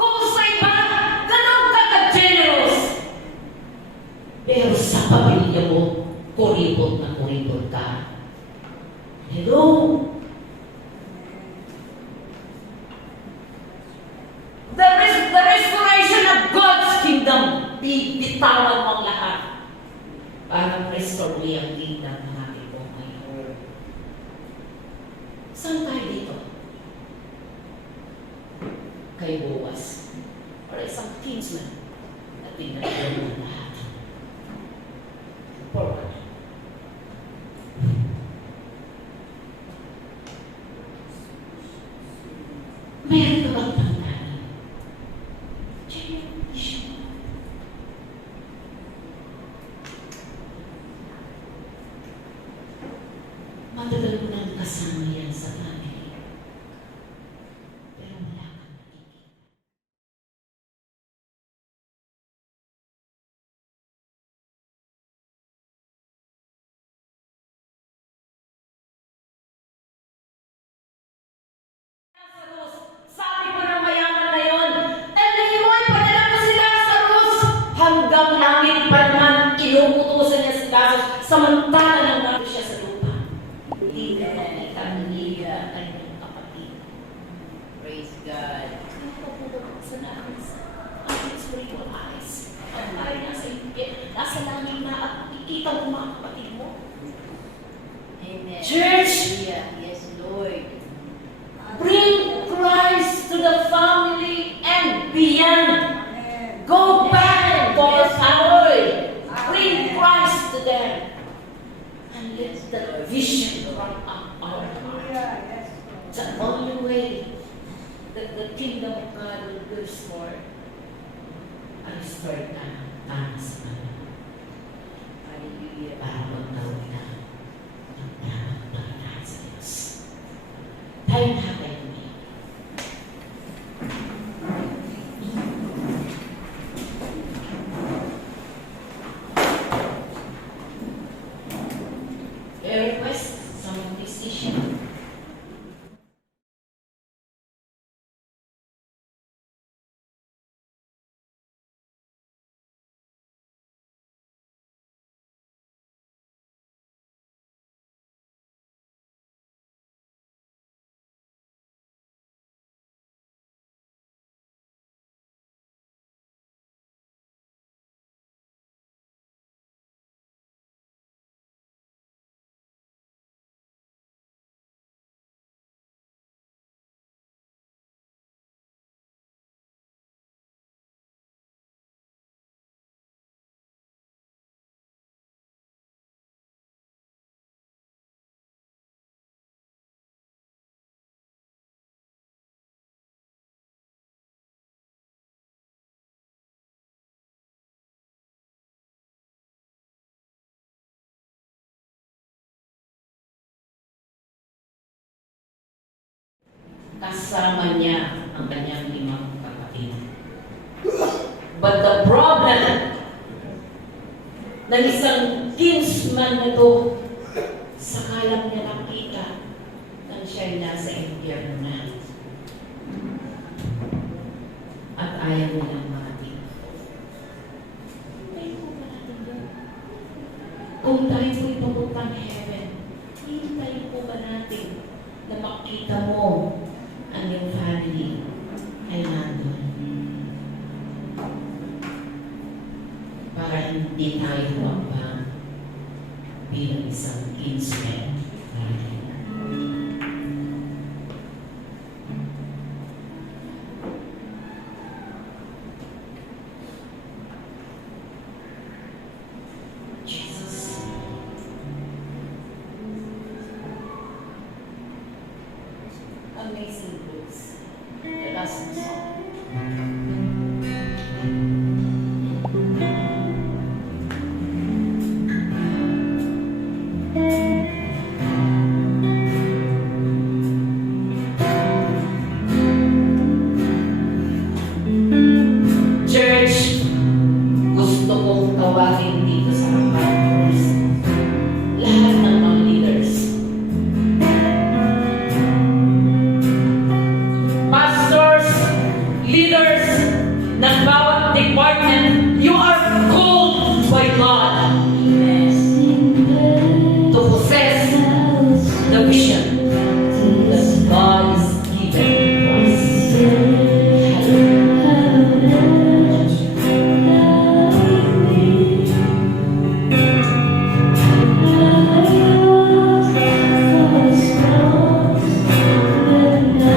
Kung sa iba, ganun ka ka-generous. Pero sa pamilya mo, kuripot na kuripot ka. Hello? The restoration of God's kingdom. Bitawan mo ang lahat. Para restore mo ang kingdom ng ating buong ngayon. Saan tayo dito? Kay Boaz. Or isang kinsman na pinagawin ng lahat. Forward. Meron ka bang tandaan? Generation. Matagal mo nang kasama yan sa family. Pero wala kang nakikita. Sabi ko ng mayaman na yun, dalhin mo ay padala mo si Lazarus. Hanggang langit pa naman, inuutusan niya si Lazarus, samantala nang nato siya sa lupa. Hindi na nakita niya ang kanyang kapatid. Praise God. Sa namin sa ating spiritual eyes. Ang tayo nasa langit na at makikita mo mga kapatid mo. Amen. Church! Hallelujah. Yes, Lord. Bring Christ to the family and beyond. Go back to our family. Bring Christ to them. And let the vision run up our heart. It's the only way that the kingdom of God will be restored. And restored na sa kanya. Hallelujah. Para magkaroon na ng tamang pagkakaan sa Diyos. Tayo na kayo. kasama niya ang kanyang 5 kapatid. But the problem ng isang kinsman na to, sakalang niya nakita nang siya'y nasa impyerno na. At ayaw nilang makating. Tayo po ba natin doon? Kung tayo po'y papuntang heaven, hintayin po ba natin na makita mo ang iyong family ay nandun? Para hindi tayo huwagpang bilang isang kinsman. Jesus. Amazing books. The last song. Church, gusto kong tawagin dito sa harapan lahat ng mga leaders. Pastors, leaders ng bawat department, you are called by God to possess the vision that God is given to us.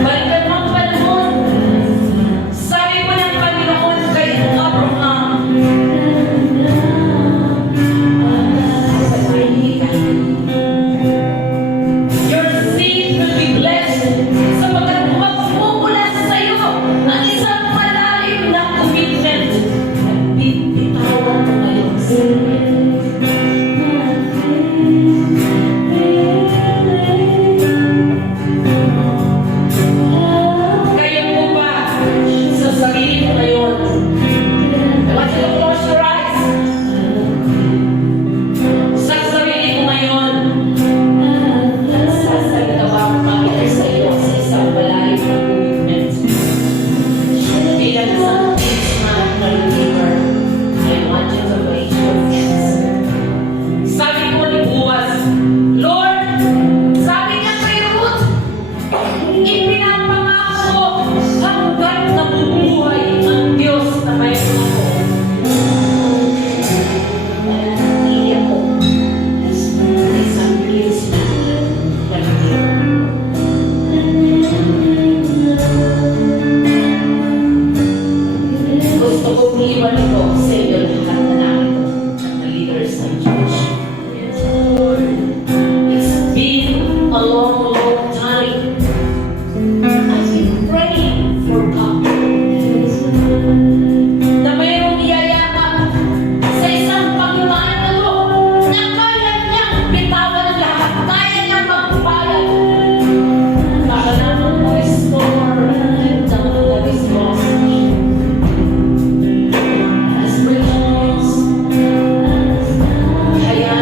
Balikan mo ang panahon. Sabi po ng Panginoon kay Abraham, your seed will be blessed sapagkat magmumula sa iyo ang isang malalim na commitment na bibitawan mo ngayong Kaya mo ba sa sarili mo ngayon? I want you to close your eyes. Sa sarili mo ngayon, sasalita ba ang makita sa iyo sa isang malalim na commitment? Bilang isang kinsman na believer, I want you to raise your hands. Sabi ko ni Boaz, Lord, sabi niya kay Ruth, ipinapangako hanggat nabubuhay ang Diyos na mayroon ako. Dahil hindi ako isang kinsman na believer. Gusto kong iwan ito sa inyo lahat na narito ng leaders ng church. It's been a long, long time. I've been praying for God na mayroong iyayakap sa isang Panginoon na to na kaya niyang bitawan ang lahat, kaya niyang magpapayag. Baka naman mo restore and down that is lost. As Christians, kaya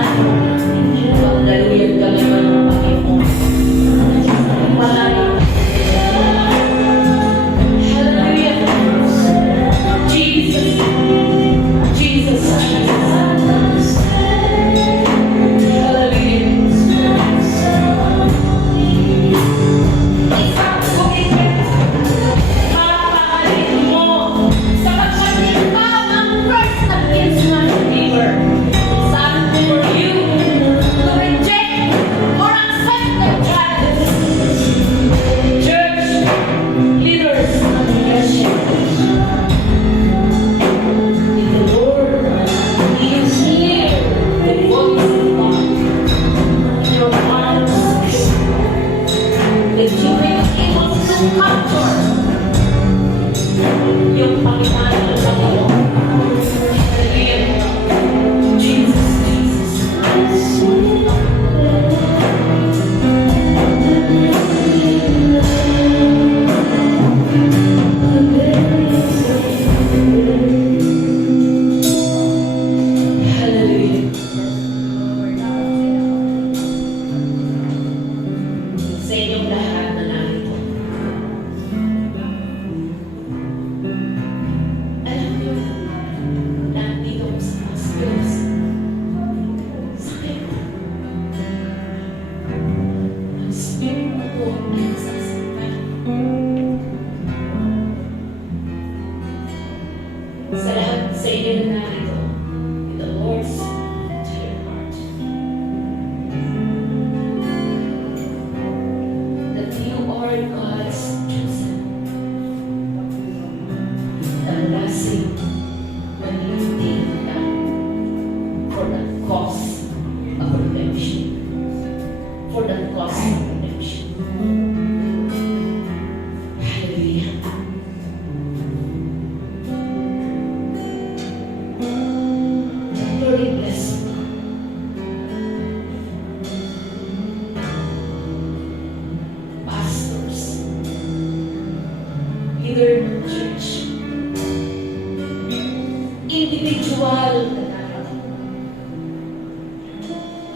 pagdaluyan ka naman ng Panginoon. Malalim. Hallelujah. Jesus. Jesus. Hallelujah. Isang commitment. Papahalin mo sapagkat ikaw ang first na kinsman believer. It's up for you to reject or accept the challenge. Church leaders of leadership. If the Lord is here, the voice of God in your hearts, that you may be able to capture yung Panginoon ng Panginoon. Hallelujah. Jesus, Jesus. cost of redemption. Hallelujah. Lord, we bless you. Pastors, leader ng church, individual na natin.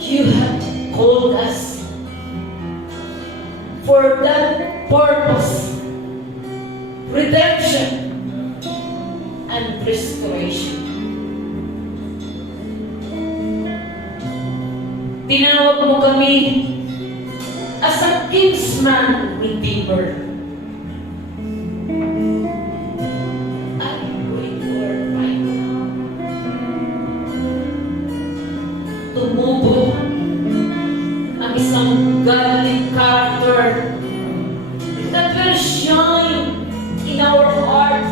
You have called us for that purpose, redemption and restoration. Tinawag mo kami as a kinsman redeemer. I pray, Lord, right now, tumubo ang isang godly character that will shine in our heart.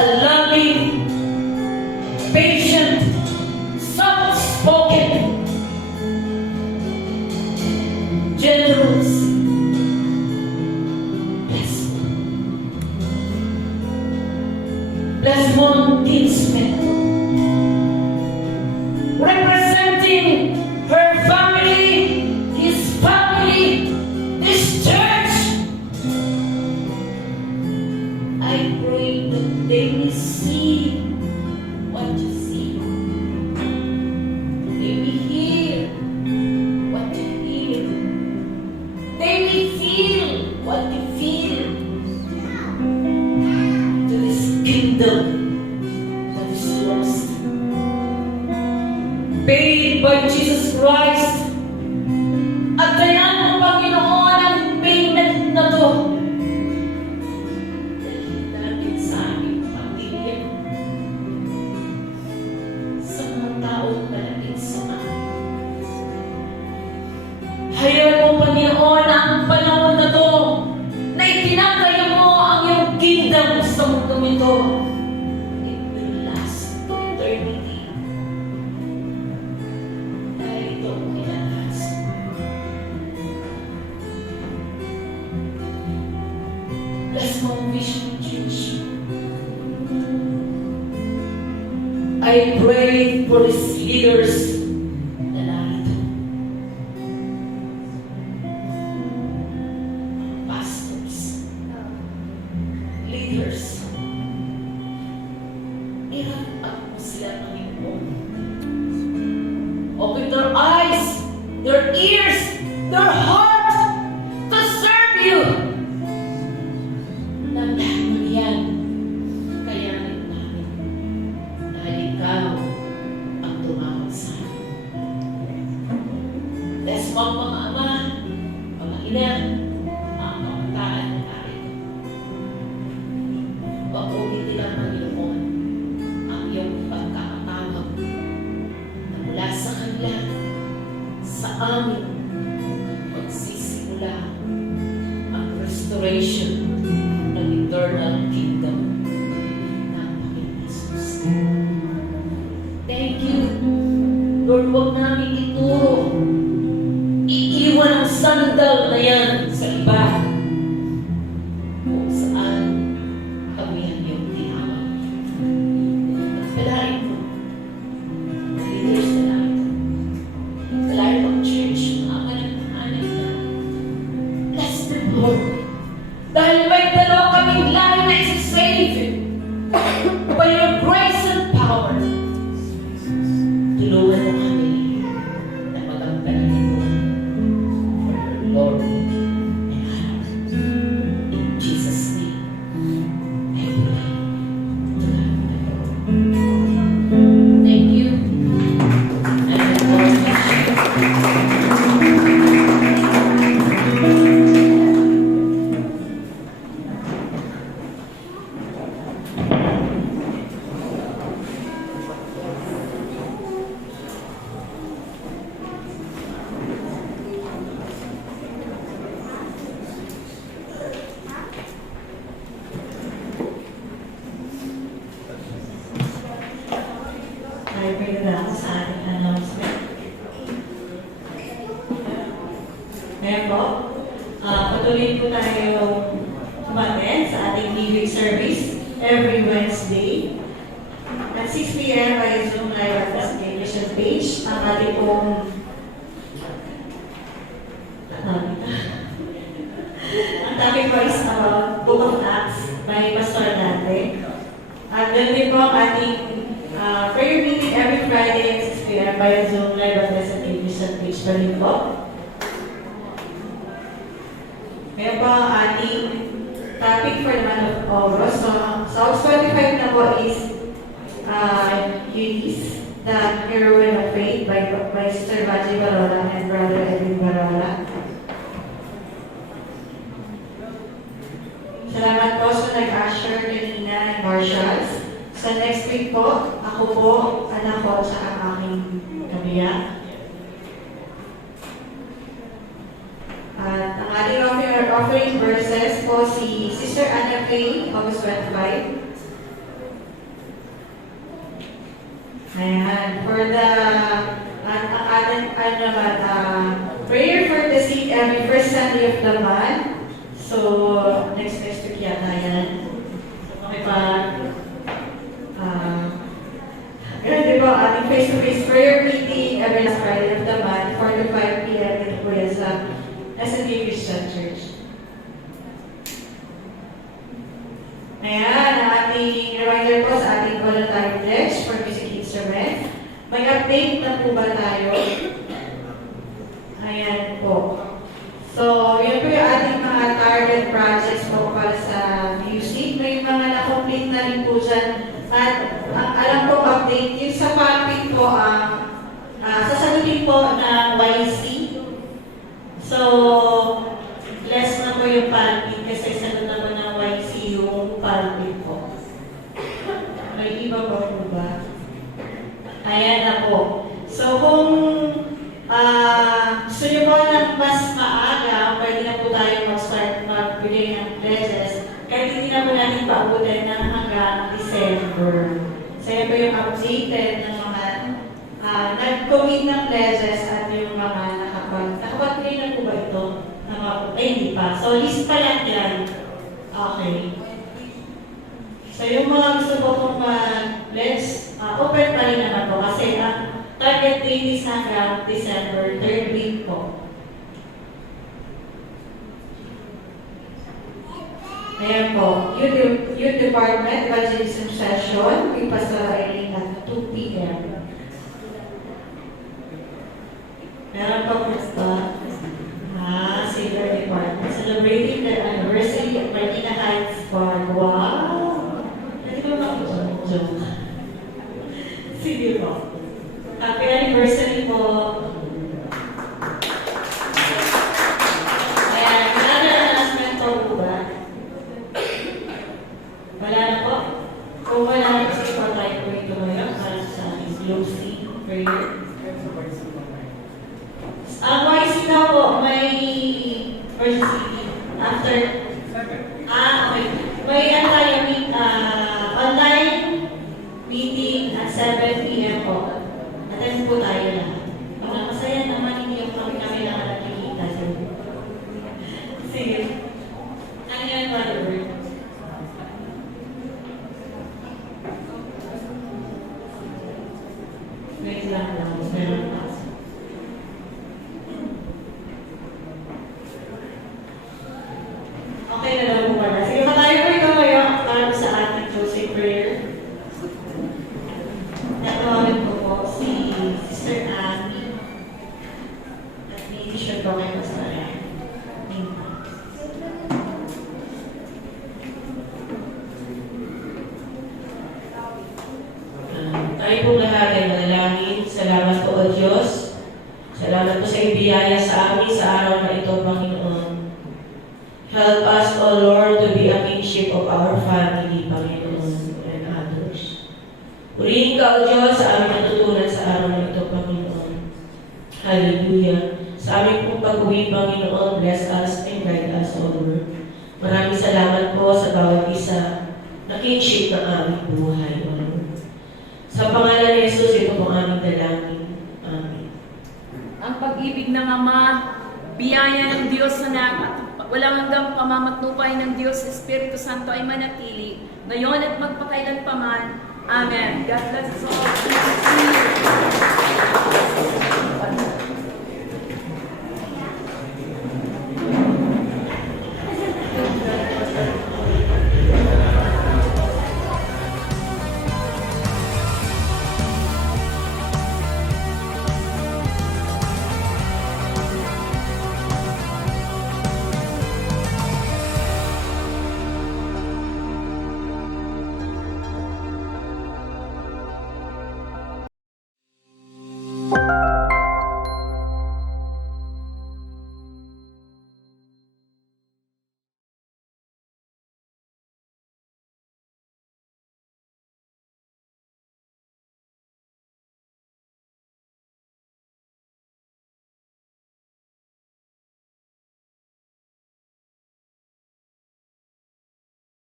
A loving, patient, soft-spoken, generous, bless one kinsman, representing her family, his family, this church. I pray that they will see what you see. They will hear what you hear. They will feel what you feel. To this kingdom that is lost, paid by Jesus Christ. At kaya mo, Panginoon, ang payment na to. Dahil natin sa aming pamilya, sa mga taong malapit sa amin. Hayaan mo, Panginoon, ang panahon na to na itinatayo mo ang iyong kingdom sa mundong ito. It will last to eternity. Dahil ito ang kailangas. Bless Mount Vision Church. I pray for its leaders na narito. Pastors, leaders, irakap mo sila ng iyong. Open their eyes, their ears, their heart to serve you. Nang lahat ng yan, kayanin namin. Dahil ikaw ang tumawag sa amin. Bless mo ang mga ama, mga ina, mga kabataan na narito. Papunin nila, Panginoon, ang iyong pagkakatawag na mula sa kanila, sa amin, magsisimula ang restoration ng eternal kingdom ng Panginoon Jesus. Thank you, Lord. Huwag namin ituro, iiwan ang sandal na yan sa iba kung saan kami ang iyong tinawag. Palarin mo, mga leaders na namin. Palarin mo ang church, mga mananampahanan na. Bless them, Lord. Dahil may dalawa kaming lahi na isa-save. By your grace and power, tulungan mo kami na magamdanan ito for your glory Ngayon po, patuloy po tayo umaten sa ating music service every Wednesday at 6 p.m. by Zoom Live at the Station page. Ang ating pong ang topic po is about Book of Acts by Pastor Dante. At ganun din po ang ating prayer meeting every Friday at 6 p.m. by Zoom Live at the Station page pa rin po. Ngayon po ang ating topic for the month of August. So, Psalms 25 na po is Eunice, the Heroine of Faith by Sister Baji Barola and Brother Edwin Barola. Salamat po sa nag-usher kanina and Marshals. Sa next week po, ako po, anak ko, sa aking kabiyak. At ang ating offering verses po si Sister Anna Faye, August 25. Ayan. For the ang ating prayer for the sick every first Sunday of the month. So, next week yata yan. So, ganun din po, ating face-to-face prayer meeting every last Friday of the month, 4 to 5 p.m. Ito po yan sa SND Christian Church. Ayan, ang ating reminder po sa ating voluntary pledge for music instrument. May update na po ba tayo? Ayan po. So, yun po yung ating mga target projects po para sa music. May mga na-complete na rin po dyan. At alam ko update, yung sa pulpit po, sasagutin po ng YC. So, less na po yung pulpit kasi sagot naman ng YC yung pulpit po. May iba pa po ba? Ayan na po. So, kung gusto nyo po ng mas maaga, pwede na po tayo mag-start magbigay ng pledges. Kahit hindi na po natin paabutin ng hanggang December. So, yan po yung updated ng mga nag-commit ng pledges at yung mga nakapagbigay na po ba ito? Ay, hindi pa. So, list pa lang yan. Okay. So, yung mga gusto po pong mag-pledge, open pa rin naman po. Kasi ang target date is hanggang December 3rd week po. Ayan po. Youth Department Evangelism Session. May Pastor Eileen at 2 p.m. Meron pa po ito. Senior Department. Celebrating the anniversary of Martina Heights Farm. Wow! Hindi ko joke. Sige po. Happy anniversary po. Ayan, another announcement po ba? Wala na po? Kung wala na, sige po tayo po ito ngayon para sa ating closing prayer. Ang YC daw po, may after, okay. May online meeting at 7 p.m. po. Attend po tayo lang. Masaya naman hindi yung kami lang nakikita. Sige. Ano yan, Brother Bird? Wait lang. Meron pa. Okay na lang po pala. Sige, patayo po ito ngayon para sa ating closing prayer. Natawarin po si Sister Annie at ni-issue po kayo sa tayo po lahat ay manalangin. Salamat po o Diyos. Salamat po sa ibiyaya sa amin sa araw na ito, Panginoon. Help us, O Lord, to be a kinship of our family, Panginoon, and others. Purihin ka, O Diyos, sa aming natutunan sa araw na ito, Panginoon. Hallelujah. Sa aming pong pag-uwi, Panginoon, bless us and guide us, O Lord. Maraming salamat po sa bawat isa na kinship ng aming buhay, O Lord. Sa pangalan ni Jesus, ito po aming dalangin. Amen. Ang pag-ibig ng Ama biyaya ng Diyos anak at walang hanggang pamamatnupay ng Diyos Espiritu Santo ay manatili ngayon at magpakailanpaman. Amen. God bless us all.